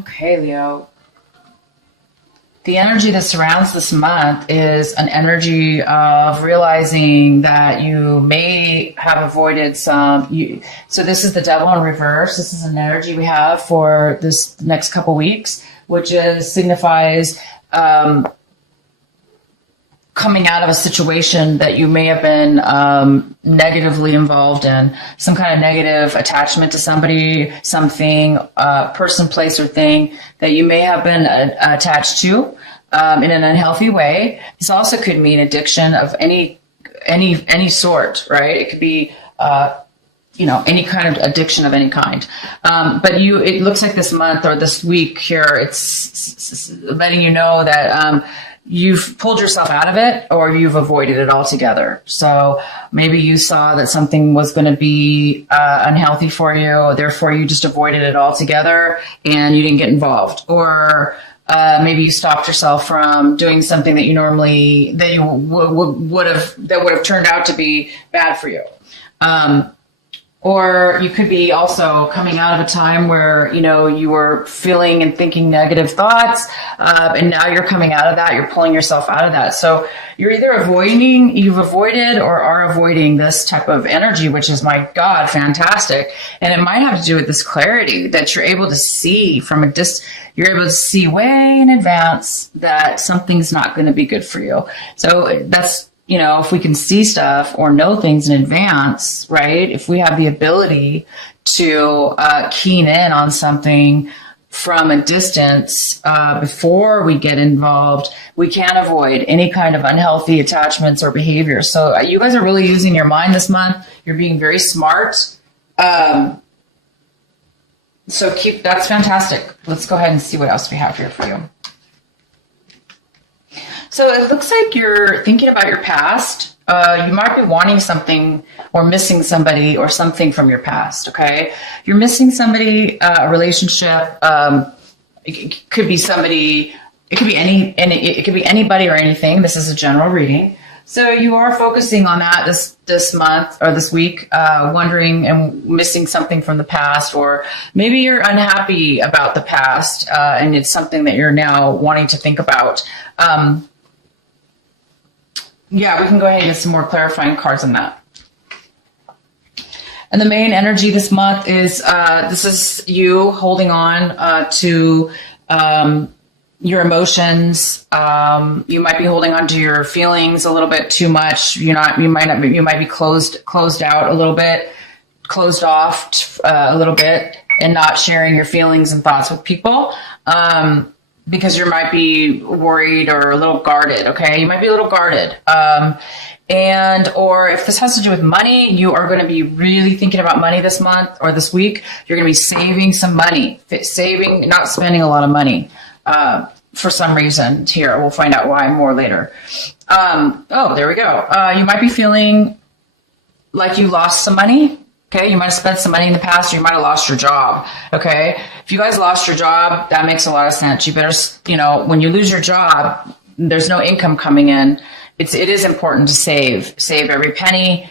Okay, Leo. The energy that surrounds this month is an energy of realizing that you may have avoided so this is the devil in reverse. This is an energy we have for this next couple weeks, which signifies coming out of a situation that you may have been negatively involved in, some kind of negative attachment to somebody, something, person, place, or thing that you may have been attached to in an unhealthy way. This also could mean addiction of any sort, right? It could be any kind of addiction of any kind. But it looks like this month or this week here, it's letting you know that you've pulled yourself out of it or you've avoided it altogether. So maybe you saw that something was going to be unhealthy for you, therefore you just avoided it altogether and you didn't get involved. Or maybe you stopped yourself from doing something that would have turned out to be bad for you. Or you could be also coming out of a time where, you were feeling and thinking negative thoughts, and now you're coming out of that, you're pulling yourself out of that. So you're either you've avoided or are avoiding this type of energy, which is, my God, fantastic. And it might have to do with this clarity that you're able to see you're able to see way in advance that something's not going to be good for you. So that's, if we can see stuff or know things in advance, right? If we have the ability to keen in on something from a distance before we get involved, we can avoid any kind of unhealthy attachments or behavior. So you guys are really using your mind this month. You're being very smart. So that's fantastic. Let's go ahead and see what else we have here for you. So it looks like you're thinking about your past. You might be wanting something or missing somebody or something from your past, okay? You're missing somebody, a relationship. It could be somebody, it could be it could be anybody or anything. This is a general reading. So you are focusing on that this month or this week, wondering and missing something from the past, or maybe you're unhappy about the past and it's something that you're now wanting to think about. Yeah, we can go ahead and get some more clarifying cards on that. And the main energy this month is, this is you holding on to your emotions. You might be holding on to your feelings a little bit too much. You might be closed out a little bit, closed off a little bit, and not sharing your feelings and thoughts with people. Because you might be worried or a little guarded, okay? You might be a little guarded. Or if this has to do with money, you are going to be really thinking about money this month or this week. You're going to be saving some money, not spending a lot of money for some reason here. We'll find out why more later. There we go. You might be feeling like you lost some money. Okay, you might have spent some money in the past, or you might have lost your job. Okay, if you guys lost your job, that makes a lot of sense. You better, when you lose your job, there's no income coming in. It is important to save every penny.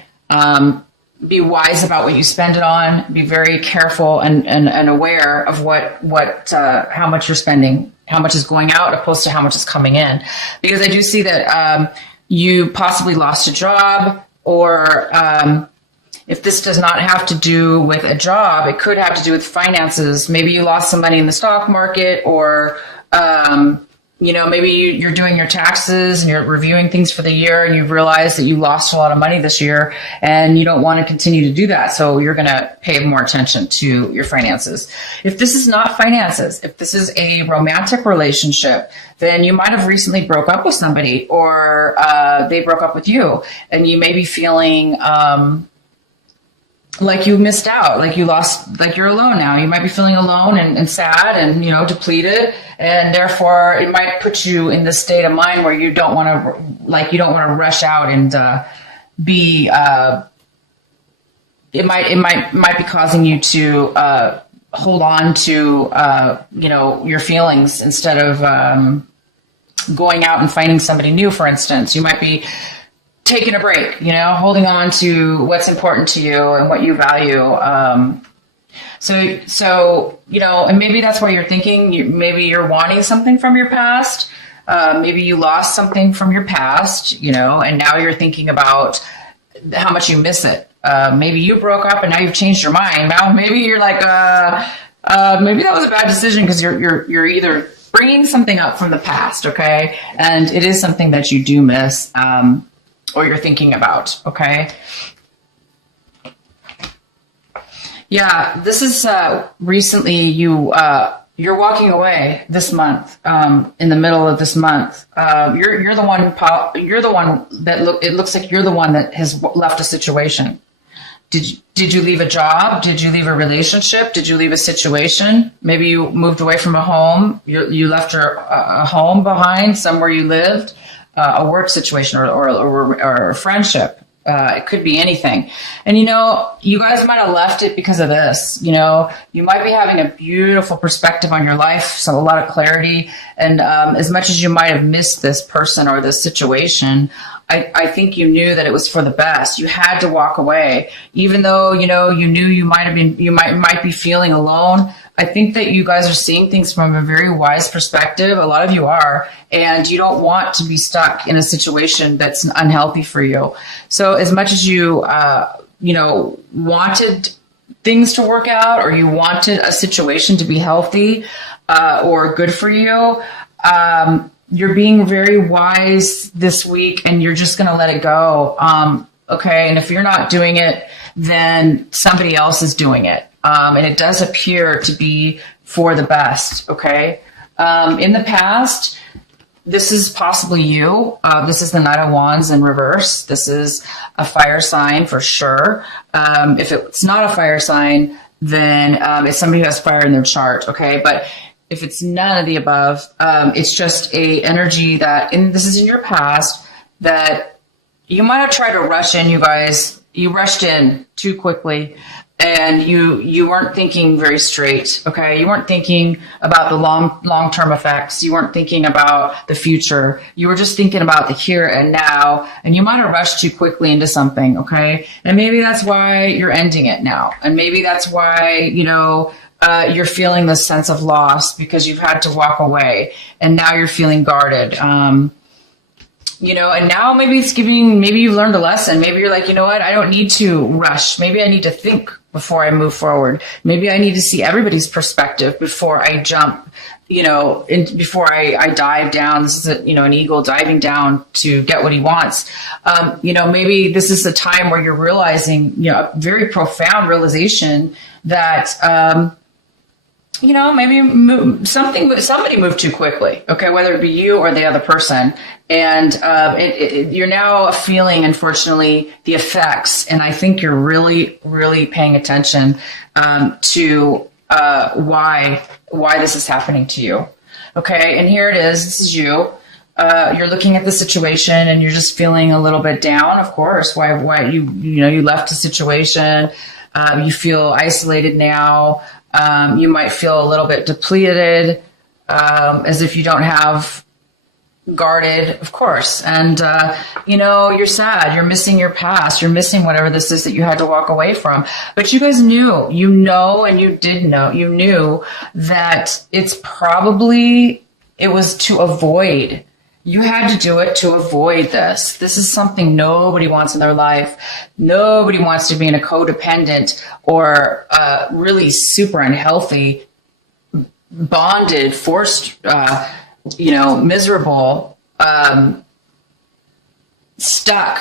Be wise about what you spend it on. Be very careful and aware of how much you're spending, how much is going out opposed to how much is coming in. Because I do see that you possibly lost a job, or if this does not have to do with a job, it could have to do with finances. Maybe you lost some money in the stock market, or, maybe you're doing your taxes and you're reviewing things for the year and you've realized that you lost a lot of money this year and you don't want to continue to do that. So you're going to pay more attention to your finances. If this is not finances, if this is a romantic relationship, then you might have recently broke up with somebody, or they broke up with you, and you may be feeling like you missed out, like you lost, like you're alone now. You might be feeling alone and sad and, depleted. And therefore it might put you in this state of mind where you don't want to rush out and be, it might be causing you to hold on to, your feelings instead of going out and finding somebody new, for instance. You might be taking a break, holding on to what's important to you and what you value. So, and maybe that's why you're thinking, maybe you're wanting something from your past. Maybe you lost something from your past, and now you're thinking about how much you miss it. Maybe you broke up and now you've changed your mind. Now maybe you're like, maybe that was a bad decision because you're either bringing something up from the past, okay, and it is something that you do miss, or you're thinking about, okay. Yeah, this is recently you're walking away this month. In the middle of this month, you're the one. You're the one that it looks like you're the one that has left a situation. Did you leave a job? Did you leave a relationship? Did you leave a situation? Maybe you moved away from a home. You left a home behind, somewhere you lived, a work situation, or a friendship. It could be anything. And, you guys might have left it because of this. You might be having a beautiful perspective on your life, so a lot of clarity. And as much as you might have missed this person or this situation, I think you knew that it was for the best. You had to walk away, even though, you knew you might be feeling alone. I think that you guys are seeing things from a very wise perspective. A lot of you are, and you don't want to be stuck in a situation that's unhealthy for you. So as much as you, wanted things to work out, or you wanted a situation to be healthy, or good for you, you're being very wise this week, and you're just going to let it go. Okay. And if you're not doing it, then somebody else is doing it. And it does appear to be for the best. Okay. In the past, this is possibly you. This is the Knight of Wands in reverse. This is a fire sign for sure. If it's not a fire sign, then it's somebody who has fire in their chart. Okay. But if it's none of the above, it's just a energy this is in your past, that you might have tried to rush in, you guys. You rushed in too quickly, and you weren't thinking very straight. Okay. You weren't thinking about the long-term effects. You weren't thinking about the future. You were just thinking about the here and now, and you might have rushed too quickly into something. Okay. And maybe that's why you're ending it now. And maybe that's why, you're feeling this sense of loss because you've had to walk away, and now you're feeling guarded. And now maybe you've learned a lesson. Maybe you're like, you know what? I don't need to rush. Maybe I need to think before I move forward. Maybe I need to see everybody's perspective before I jump, before I dive down. This is an eagle diving down to get what he wants. Maybe this is the time where you're realizing, a very profound realization that, maybe somebody moved too quickly. Okay. Whether it be you or the other person. And, you're now feeling, unfortunately, the effects. And I think you're really, really paying attention, to, why this is happening to you. Okay. And here it is. This is you. You're looking at the situation and you're just feeling a little bit down. Of course, why you left a situation. You feel isolated now. You might feel a little bit depleted, as if you don't have guarded, of course. And, you're sad. You're missing your past. You're missing whatever this is that you had to walk away from. But you guys knew, and you did know, you knew that it was to avoid. You had to do it to avoid this. This is something nobody wants in their life. Nobody wants to be in a codependent or really super unhealthy, bonded, forced, miserable, stuck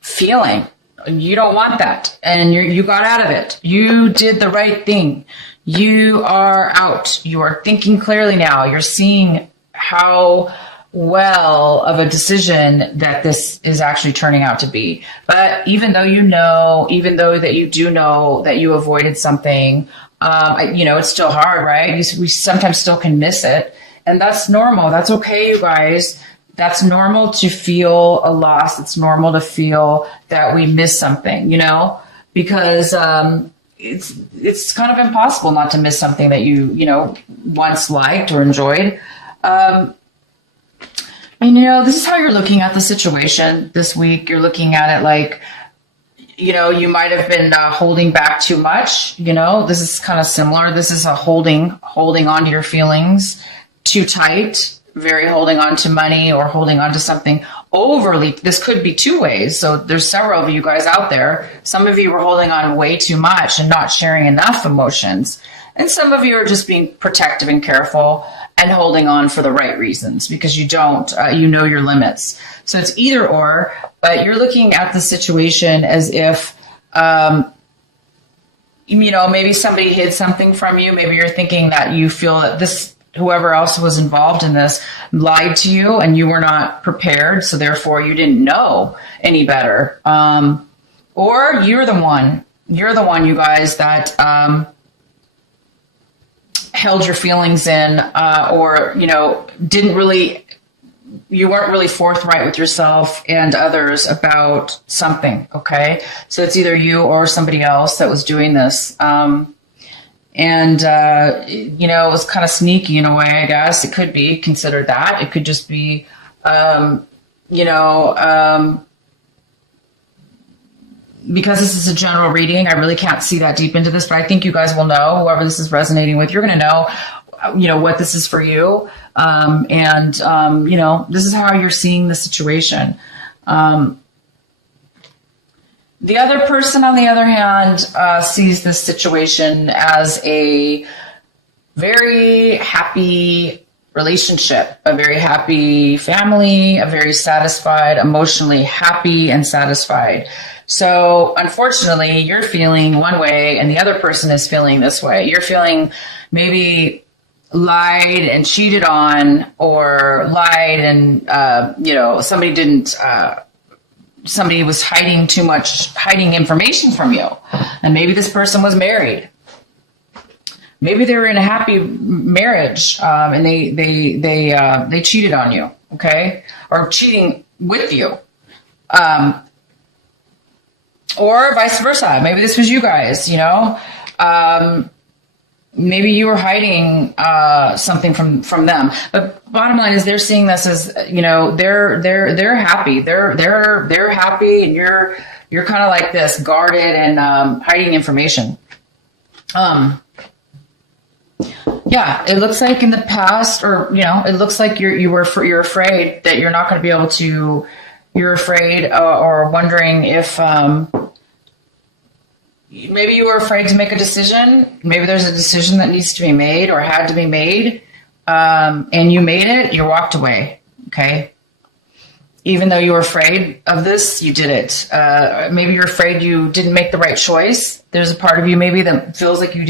feeling. You don't want that. And you got out of it. You did the right thing. You are out. You are thinking clearly now. You're seeing how well of a decision that this is actually turning out to be. But even though that you do know that you avoided something, it's still hard, right? We sometimes still can miss it. And that's normal. That's okay, you guys. That's normal to feel a loss. It's normal to feel that we miss something, because it's kind of impossible not to miss something that you once liked or enjoyed. And this is how you're looking at the situation this week. You're looking at it like, you might have been holding back too much. This is kind of similar. This is a holding on to your feelings too tight, very holding on to money or holding on to something overly. This could be two ways. So there's several of you guys out there. Some of you are holding on way too much and not sharing enough emotions. And some of you are just being protective and careful and holding on for the right reasons because you don't, you know your limits. So it's either or, but you're looking at the situation as if, maybe somebody hid something from you. Maybe you're thinking that you feel that whoever else was involved in this lied to you and you were not prepared. So therefore you didn't know any better. Or you're the one, you guys, that, held your feelings in, or, you weren't really forthright with yourself and others about something. Okay. So it's either you or somebody else that was doing this. It was kind of sneaky in a way, I guess. It could be considered that. It could just be, because this is a general reading, I really can't see that deep into this, but I think you guys will know, whoever this is resonating with, you're going to know, what this is for you. This is how you're seeing the situation. The other person, on the other hand, sees this situation as a very happy relationship, a very happy family, a very satisfied, emotionally happy and satisfied. So unfortunately, you're feeling one way and the other person is feeling this way. You're feeling maybe lied and cheated on, or lied and, somebody was hiding information from you. And maybe this person was married. Maybe they were in a happy marriage, and they cheated on you. Okay. Or cheating with you. Or vice versa. Maybe this was you guys, maybe you were hiding something from them. But bottom line is they're seeing this as, they're happy. They're happy, and you're kind of like this, guarded and hiding information. Yeah, it looks like in the past, or it looks like you're afraid that you're not going to be able to. You're afraid, or wondering if maybe you were afraid to make a decision. Maybe there's a decision that needs to be made or had to be made, and you made it. You walked away. Okay. Even though you were afraid of this, you did it. Maybe you're afraid you didn't make the right choice. There's a part of you maybe that feels like you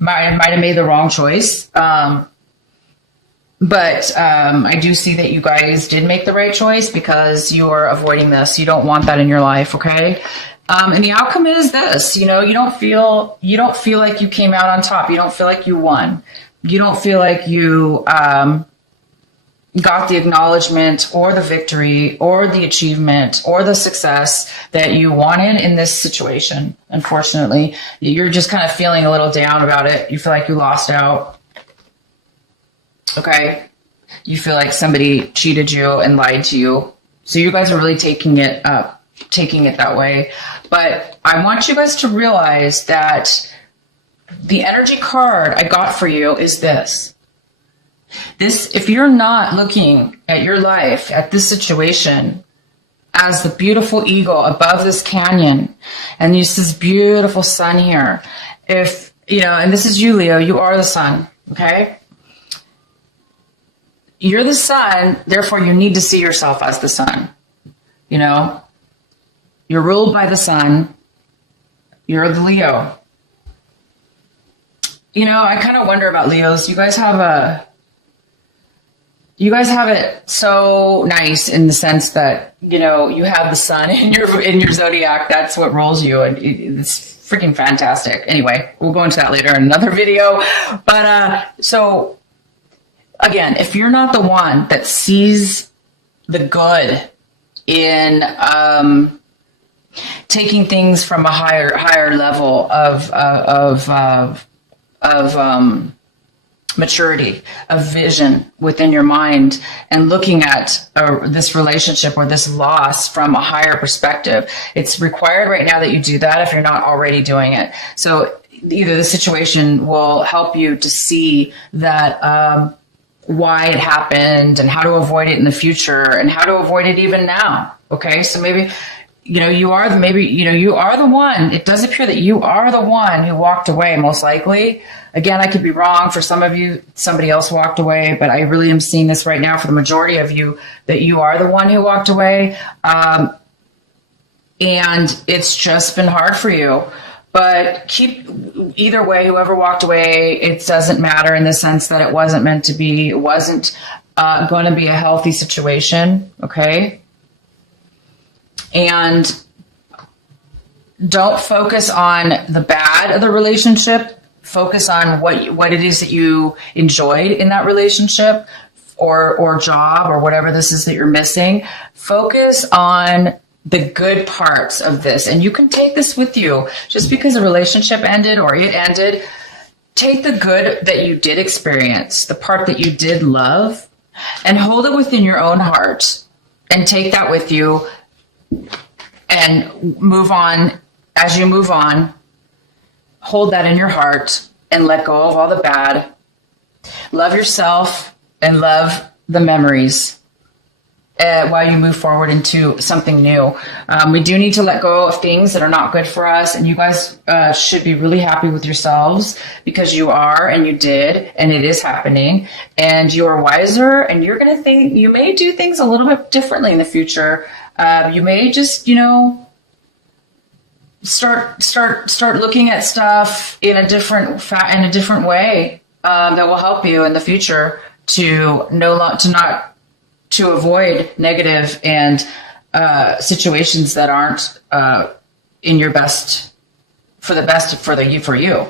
might have made the wrong choice. But I do see that you guys did make the right choice because you are avoiding this. You don't want that in your life, okay? And the outcome is this, you don't feel like you came out on top. You don't feel like you won. You don't feel like you got the acknowledgement or the victory or the achievement or the success that you wanted in this situation. Unfortunately, you're just kind of feeling a little down about it. You feel like you lost out. Okay. You feel like somebody cheated you and lied to you. So you guys are really taking it that way. But I want you guys to realize that the energy card I got for you is this. If you're not looking at your life, at this situation, as the beautiful eagle above this canyon, and this is beautiful sun here, and this is you, Leo, you are the sun, okay? You're the sun, therefore you need to see yourself as the sun. You're ruled by the sun. You're the Leo. I kind of wonder about Leos. You guys have it so nice in the sense that, you have the sun in your zodiac. That's what rolls you. And it's freaking fantastic. Anyway, we'll go into that later in another video. But, so again, if you're not the one that sees the good in, taking things from a higher level of maturity, a vision within your mind, and looking at this relationship or this loss from a higher perspective. It's required right now that you do that if you're not already doing it. So either the situation will help you to see that why it happened and how to avoid it in the future and how to avoid it even now. Okay, so maybe you are the one. It does appear that you are the one who walked away, most likely. Again, I could be wrong. For some of you, somebody else walked away, but I really am seeing this right now for the majority of you, that you are the one who walked away. And it's just been hard for you. But either way, whoever walked away, it doesn't matter in the sense that it wasn't meant to be. It wasn't going to be a healthy situation, okay? And don't focus on the bad of the relationship. Focus on what it is that you enjoyed in that relationship or job or whatever this is that you're missing. Focus on the good parts of this. And you can take this with you. Just because a relationship ended or it ended, take the good that you did experience, the part that you did love, and hold it within your own heart and take that with you and move on. As you move on, hold that in your heart and let go of all the bad. Love yourself and love the memories while you move forward into something new. We do need to let go of things that are not good for us, and you guys should be really happy with yourselves because you are, and you did, and it is happening, and you are wiser, and you're going to think you may do things a little bit differently in the future. You may just, start looking at stuff in a different way that will help you in the future to avoid negative and situations that aren't in your best for you.